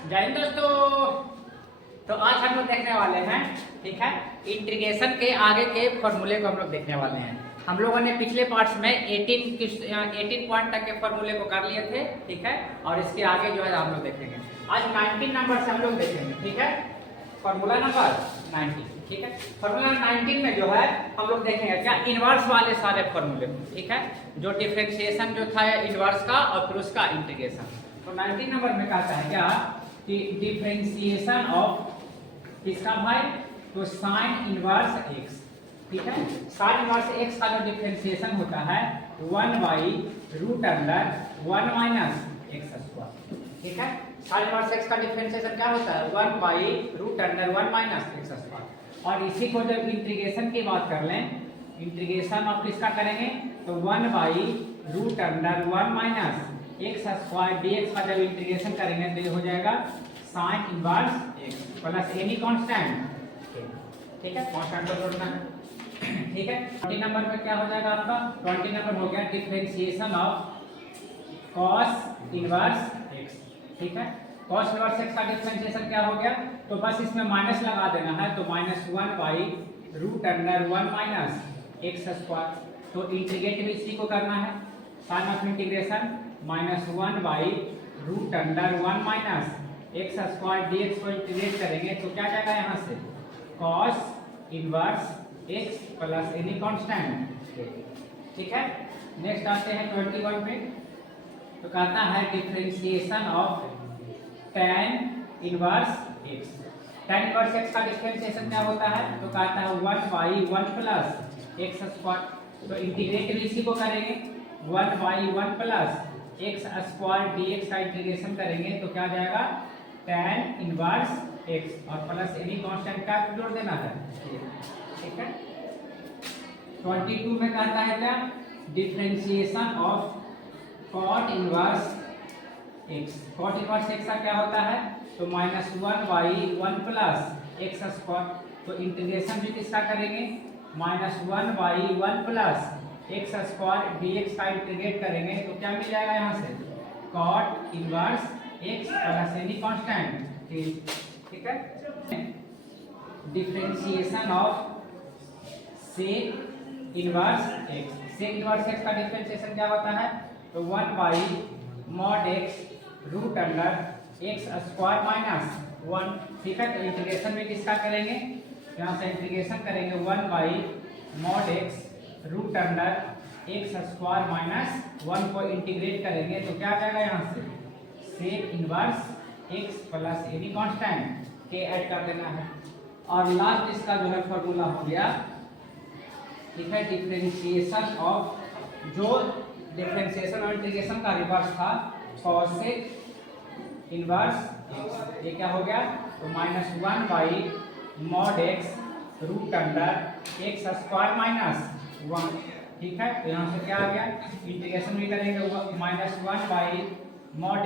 जय हिंद दोस्तों। तो आज हम लोग देखने वाले हैं, ठीक है, इंटीग्रेशन के आगे के फॉर्मूले को हम लोग देखने वाले हैं। हम लोगों ने पिछले पार्ट्स में 18 पॉइंट तक के फॉर्मूले को कर लिए थे, ठीक है, और इसके आगे जो है हम लोग देखेंगे। आज 19 नंबर से हम लोग देखेंगे, ठीक है, फॉर्मूला नंबर 19, ठीक है। फॉर्मूला 19 में जो है हम लोग देखेंगे क्या, इनवर्स वाले सारे फॉर्मूले, ठीक है, जो डिफरेंशिएशन जो था इनवर्स का और फिर उसका इंटीग्रेशन। तो 19 नंबर में कहता है क्या कि डिफरेंशिएशन ऑफ किसका भाई, तो साइन इनवर्स x, ठीक है। साइन इनवर्स x का जो डिफरेंशिएशन होता है 1/√1 माइनस x स्क्वायर, ठीक है। साइन इनवर्स x का डिफरेंशिएशन क्या होता है 1/√1 माइनस x स्क्वायर। और इसी को जब इंटीग्रेशन की बात कर लें, इंटीग्रेशन ऑफ किसका करेंगे तो 1/√1 माइनस x स्क्वायर dx का जब इंटीग्रेशन करेंगे तो ये हो जाएगा sine inverse x plus any constant, ठीक है, कांस्टेंट को जोड़ना है, ठीक है। 20 नंबर में क्या हो जाएगा आपका, 20 नंबर हो गया differentiation of cos inverse x, ठीक है। cos इनवर्स x का डिफरेंशिएशन क्या हो गया, तो बस इसमें माइनस लगा देना है, तो -1/√1 माइनस x स्क्वायर। तो इंटीग्रेट भी इसी को करना है, sign of integration -1/√1 minus x square dx को इंटीग्रेट करेंगे तो क्या जाएगा यहाँ से cos inverse x plus any constant, ठीक है। नेक्स्ट आते हैं 21 पे, तो कहता है differentiation of tan inverse x। tan inverse x का डिफरेंशिएशन क्या होता है, तो कहता है 1/1 प्लस x स्क्वायर। तो इंटीग्रेट भी इसी को करेंगे, 1/1 प्लस x स्क्वायर dx का इंटीग्रेशन करेंगे तो क्या जाएगा tan इनवर्स x और प्लस एनी कांस्टेंट का जोड़ देना है, ठीक है। 22 में कहता है क्या, differentiation of cot inverse x। cot inverse x का क्या होता है, तो -1/1 प्लस x स्क्वायर। तो इंटीग्रेशन भी किसका करेंगे, -1/1 प्लस x स्क्वायर dx का इंटीग्रेट करेंगे तो क्या मिल जाएगा यहाँ से cot inverse x plus any constant, ठीक है। Differentiation of sec inverse x। sec inverse x का डिफरेंशिएशन क्या होता है, तो 1/mod x स्क्वायर माइनस 1, ठीक है। तो इंटीग्रेशन में किसका करेंगे, यहाँ से इंटीग्रेशन करेंगे 1/mod x स्क्वायर माइनस 1 को इंटीग्रेट करेंगे तो क्या आ जाएगा यहाँ से sec inverse x plus any constant के ऐड कर देना है। और लास्ट इसका जो है फॉर्मूला हो गया, ठीक है, डिफरेंशिएशन ऑफ, जो डिफरेंशिएशन और इंटीग्रेशन का रिवर्स था cosec इनवर्स x, ये क्या हो गया, तो -1/mod x स्क्वायर माइनस 1, ठीक है। तो यहाँ से क्या आ गया, इंटीग्रेशन भी करेंगे -1/mod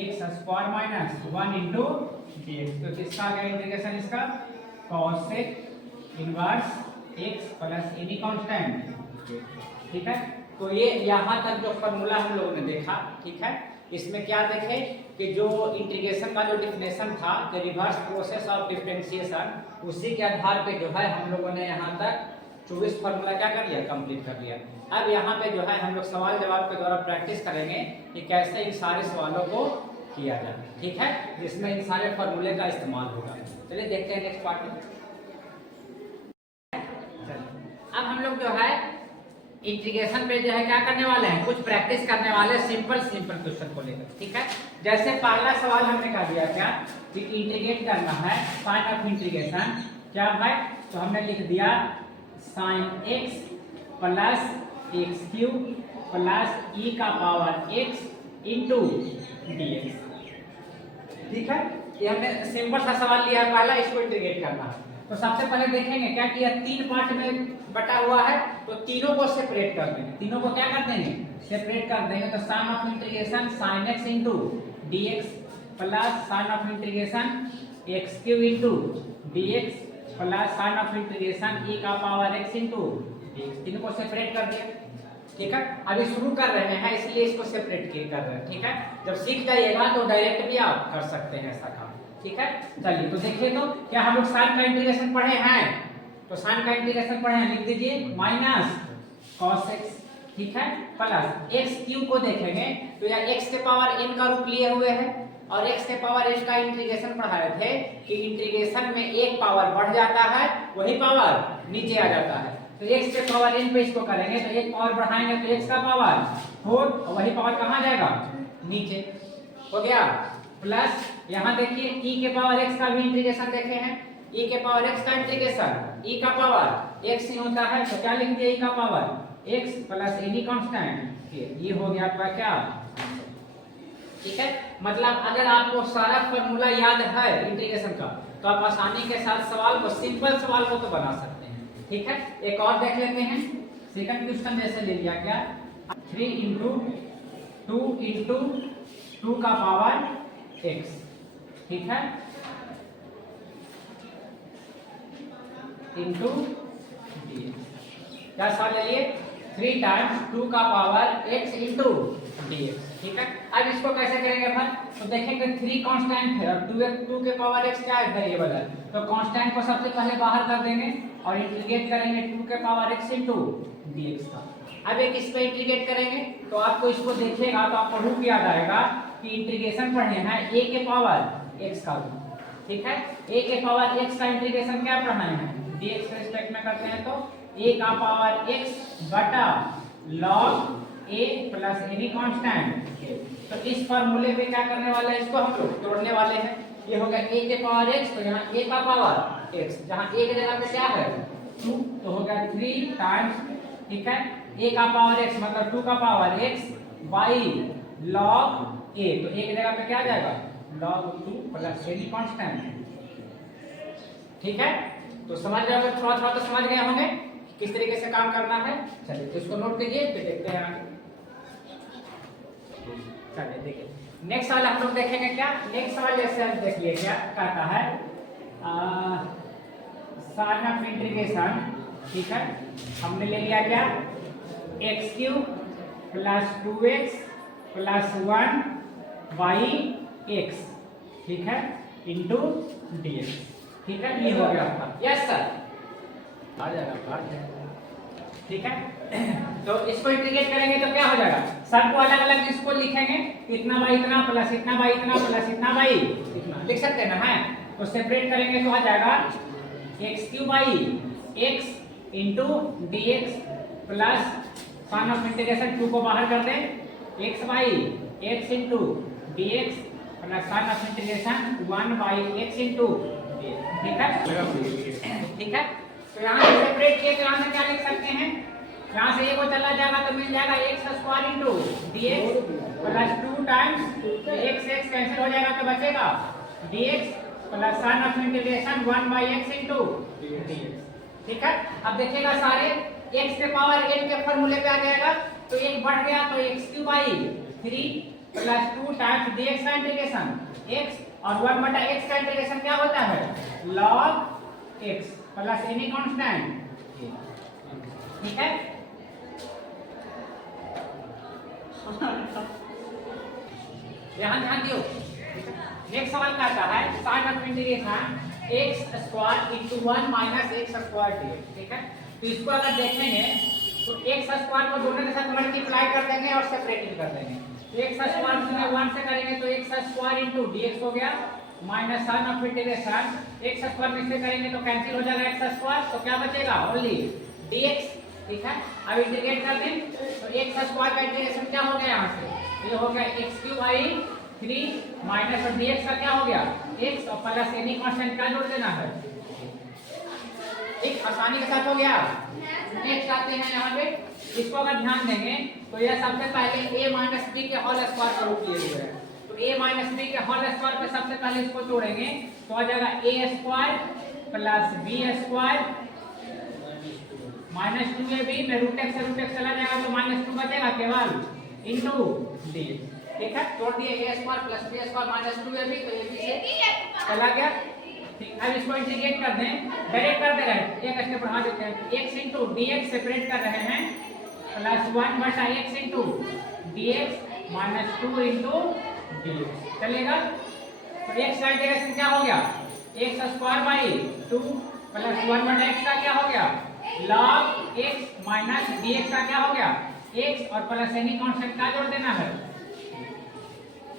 x square minus 1 into dx। तो किसका आ गया इंटीग्रेशन, इसका cosec inverse x plus any constant, ठीक है। तो ये यहाँ तक जो फॉर्मूला हम लोगों ने देखा, ठीक है। इसमें क्या देखे कि जो इंटीग्रेशन का जो डिफिनेशन था, the reverse process of differentiation, उसी के आधार पे जो है हम लोगों ने यहाँ तक 24 फॉर्मूला क्या कर लिया, कंप्लीट कर लिया। अब यहाँ पे जो है हम लोग सवाल जवाब के द्वारा प्रैक्टिस करेंगे कि कैसे इन सारे सवालों को किया जाए, ठीक है, जिसमें इन सारे फॉर्मूले का इस्तेमाल होगा। चलिए देखते हैं नेक्स्ट पार्ट में। अब हम लोग जो है इंटीग्रेशन पे जो है क्या करने वाले हैं, कुछ प्रैक्टिस करने वाले सिंपल क्वेश्चन को लेकर, ठीक है। जैसे पहला सवाल हमने कर दिया क्या कि इंटीग्रेट करना है साइन ऑफ इंटीग्रेशन, क्या भाई, तो हमने लिख दिया sine x plus x³ plus e का पावर x इंटू dx, ठीक है। ये हमने सिंपल सा सवाल लिया है पहला, इसको इंटीग्रेट करना है। तो सबसे पहले देखेंगे क्या किया, 3 पार्ट में बटा हुआ है, तो तीनों को सेपरेट कर देंगे, तीनों को क्या कर देंगे, सेपरेट कर देंगे। तो sign of integration sin x into dx plus sign of integration x³ into dx plus sign of integration e का पावर x इंटू dx, तीनों को सेपरेट कर दिया। ठीक है, अभी शुरू कर रहे हैं इसलिए इसको सेपरेट कर रहे हैं। ठीक है, जब सीख जाइएगा तो डायरेक्ट भी आप कर सकते हैं ऐसा काम। ठीक है, चलिए तो देखिए, तो क्या हम लोग साइन का इंटीग्रेशन पढ़े हैं? तो साइन का इंटीग्रेशन पढ़े हैं, लिख दीजिए माइनस cos x, ठीक है, प्लस x क्यूब को देखेंगे तो यह x के पावर n का रूप लिए हुए है, और x के पावर n का इंटीग्रेशन पढ़ाए थे कि इंटीग्रेशन में एक पावर बढ़ जाता है, वही पावर नीचे आ जाता है। तो x के पावर n पे इसको करेंगे तो एक पावर बढ़ाएंगे तो x का पावर 4, और वही पावर कहाँ जाएगा? नीचे। हो गया। प्लस यहाँ देखिए e के पावर x का भी इंटीग्रेशन देखे हैं, e के पावर x का इंटीग्रेशन, e का पावर x ही होता है, तो क्या लिख दिया? e का power x plus any constant, ये हो गया आपका क्या? ठीक है, मतलब अगर आपको सारा फॉर्मूला याद है इंटीग्रेशन का तो आप आसानी के साथ सवाल को, सिंपल सवाल को तो बना सकते हैं। ठीक है, एक और देख लेते हैं। सेकंड क्वेश्चन जैसे ले लिया क्या, 3 × 2 × 2 का पावर x, ठीक है, इंटू dx। क्या सवाल है ये? 3 टाइम्स 2 का पावर x इंटू dx। ठीक है, अब इसको कैसे करेंगे अपन? तो देखेंगे 3 कांस्टेंट है और 2 के पावर x क्या है? वेरिएबल है, तो कांस्टेंट को सबसे पहले बाहर कर देंगे और इंटीग्रेट करेंगे 2 के पावर x इंटू dx का। अब एक इस पे इंटीग्रेट करेंगे तो आपको इसको देखिएगा तो आपको रूप याद आएगा कि इंटीग्रेशन पढ़े हैं a के पावर x का रूप। ठीक है, a के पावर x का इंटीग्रेशन क्या पढ़ाए हैं? dx के रिस्पेक्ट में करते हैं तो a का पावर x बटा log a plus any constant. तो इस फॉर्मूले पे क्या करने वाले हैं? इसको हम लोग तोड़ने वाले हैं। ये हो गया a के पावर x, तो यहाँ a का पावर x, जहाँ a की जगह पे क्या है? 2, तो हो गया 3 टाइम्स, ठीक है, a का पावर x मतलब 2 का power x by log a, तो a की जगह पे क्या आ जाएगा? log 2 plus any constant. ठीक है, तो समझ गए? थोड़ा थोड़ा तो समझ गए होंगे किस तरीके से काम करना है। चलिए तो इसको नोट कीजिए, फिर देखते हैं आगे। चलिए देखिए, नेक्स्ट सवाल हम लोग देखेंगे क्या। नेक्स्ट सवाल जैसे हम देखिए क्या कहता है, साइन ऑफ इंटीग्रेशन, ठीक है, हमने ले लिया क्या? x³ plus 2x plus 1 by x, ठीक है, इंटू dx। ठीक है, ये हो गया आपका। यस सर, आ जाएगा। ठीक है, तो इसको इंटीग्रेट करेंगे तो क्या हो जाएगा? सबको अलग अलग इसको लिखेंगे, इतना बाई इतना प्लस इतना बाई इतना प्लस इतना बाई इतना, लिख सकते हैं ना? है, तो सेपरेट करेंगे तो आ जाएगा x³ by x into dx plus sign of integration 2 को बाहर कर दें, x by x into dx plus sign of integration 1 by x into dx। ठीक है, ठीक है, तो यहाँ से सेपरेट किए तो यहाँ से क्या लिख सकते हैं? यहाँ से ये को चला जाएगा तो मिल जाएगा x² into dx plus 2 times x cancel हो जाएगा तो बचेगा dx plus sign of integration 1 by x into dx। ठीक है, अब देखिएगा सारे x के पावर n के फॉर्मूले पे आ जाएगा, तो एक बढ़ गया तो x³ by 3 plus 2 times dx का इंटीग्रेशन x, और 1 बटा x का इंटीग्रेशन क्या होता है? log x plus any constant. ठीक है, यहाँ ध्यान दियो। नेक्स्ट सवाल कहता है sign of integration x² into 1 minus x² dx। ठीक है, तो इसको अगर देखेंगे तो x² को दोनों के साथ मल्टीप्लाई कर देंगे और सेपरेट कर देंगे। x² में 1 से करेंगे तो x² इंटू dx हो गया, minus sign of integration x² में से करेंगे तो कैंसिल हो जाएगा x², तो क्या बचेगा? Only dx। ठीक है, अब इंटीग्रेट कर दें तो x² का इंटीग्रेशन क्या हो गया? यहाँ से ये हो गया x³ बाई 3 माइनस और dx का क्या हो गया? x, और प्लस एनी कांस्टेंट का जोड़ देना है। ठीक, आसानी के साथ हो गया। नेक्स्ट आते हैं यहाँ पे, इसको अगर ध्यान देंगे तो यह सबसे पहले a माइनस b के होल स्क्वायर का रूप लिए हुए है, तो a माइनस b के होल स्क्वायर पे सबसे पहले इसको जोड़ेंगे तो आ जाएगा a² plus b² minus 2ab में रूट x से रूट x चला जाएगा तो माइनस 2 बचेगा केवल इंटू d। ठीक है, जोड़ दिए a² plus b² minus 2ab, तो ये से चला गया। ठीक, अब इसको इंटीग्रेट कर दें, डायरेक्ट कर दे रहे हैं, एक स्टेप बढ़ा देते हैं, x इंटू dx सेपरेट कर रहे हैं, प्लस 1 बटा x into D x minus 2 into D x चलेगा। तो x का इंटीग्रेशन क्या हो गया, एक्स स्क्वायर बाई 2 प्लस 1 बटा x का क्या हो गया log x minus D x का क्या हो गया x और प्लस एनी कांस्टेंट का जोड़ देना है।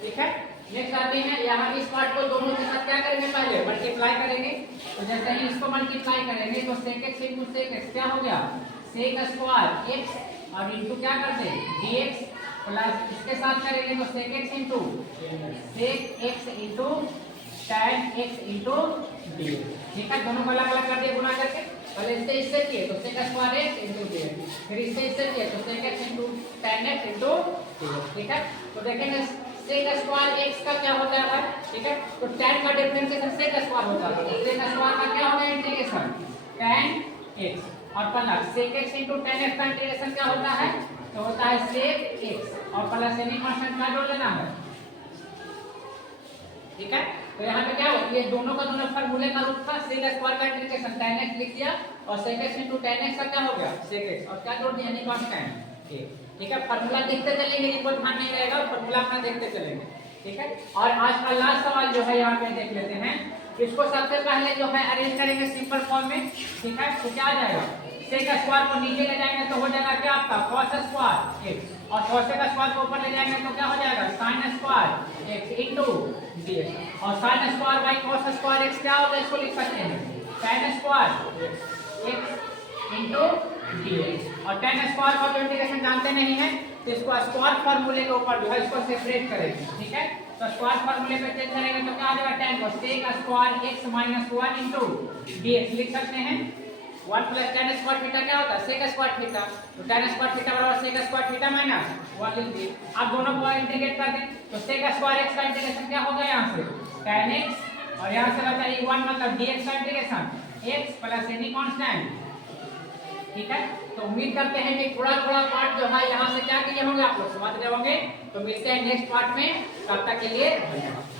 ठीक है, नेक्स्ट आते हैं यहाँ इस पार्ट को दोनों के साथ क्या करेंगे, पहले मल्टीप्लाई करेंगे। तो जैसे ही इसको मल्टीप्लाई करेंगे तो sec x into sec x क्या हो गया sec स्क्वायर x और इंटू क्या करते हैं dx प्लस इसके साथ करेंगे तो sec x into sec x into tan x into dx। ठीक है, दोनों को अलग अलग कर दिए गुणा करके। पहले इससे किए तो sec square x into dx, फिर इससे किए तो sec x into tan x into dx। ठीक है, तो देखेंगे sec स्क्वायर x का क्या होता है। ठीक है, तो tan का डिफरेंशिएशन sec स्क्वायर होता है। तो sec स्क्वायर का क्या होगा इंटीग्रेशन tan x और plus sec x into tan x का इंटीग्रेशन क्या होता है, तो होता है sec x और प्लस एनी कांस्टेंट का जोड़ लेना है। ठीक है, तो यहाँ पे क्या हो, ये दोनों का दोनों फार्मूले का रूप था sec स्क्वायर का इंटीग्रेशन tan x लिख दिया और sec x into tan x का क्या हो गया sec x और क्या जोड़ दिया एनी कांस्टेंट। ठीक है, फार्मूला देखते चलेंगे, इनको ध्यान नहीं रहेगा, फार्मूला अपना देखते चलेंगे। ठीक है, और आज का लास्ट सवाल जो है यहाँ पे देख लेते हैं। इसको सबसे पहले जो है अरेंज करेंगे सिंपल फॉर्म में। ठीक है, तो क्या आ जाएगा sec स्क्वायर को नीचे ले जाएंगे तो हो जाएगा क्या आपका cos स्क्वायर x और cos स्क्वायर को ऊपर ले जाएंगे तो क्या हो जाएगा sin square x into dx और sin square by cos square x क्या होगा, इसको लिख सकते हैं tan square x into dx और tan स्क्वायर का जो इंटीग्रेशन जानते नहीं है तो इसको स्क्वायर फार्मूले के ऊपर जो है इसको सेपरेट करेंगे। ठीक है, तो स्क्वायर फार्मूले पे चेंज करेंगे तो क्या आ जाएगा tan को sec square x minus 1 into dx लिख सकते हैं। 1 प्लस tan स्क्वायर थीटा क्या होता है sec स्क्वायर थीटा, तो tan स्क्वायर थीटा बराबर sec स्क्वायर थीटा माइनस 1 लिख दिए। अब दोनों को इंटीग्रेट कर दें तो sec स्क्वायर x का इंटीग्रेशन क्या होगा यहाँ से tan x और यहाँ से बचा 1 मतलब dx का integration x plus any constant. ठीक है, तो उम्मीद करते हैं कि थोड़ा थोड़ा पार्ट जो है यहाँ से क्या किए होंगे आप लोग समझ रहे होंगे। तो मिलते हैं नेक्स्ट पार्ट में, तब तक के लिए धन्यवाद।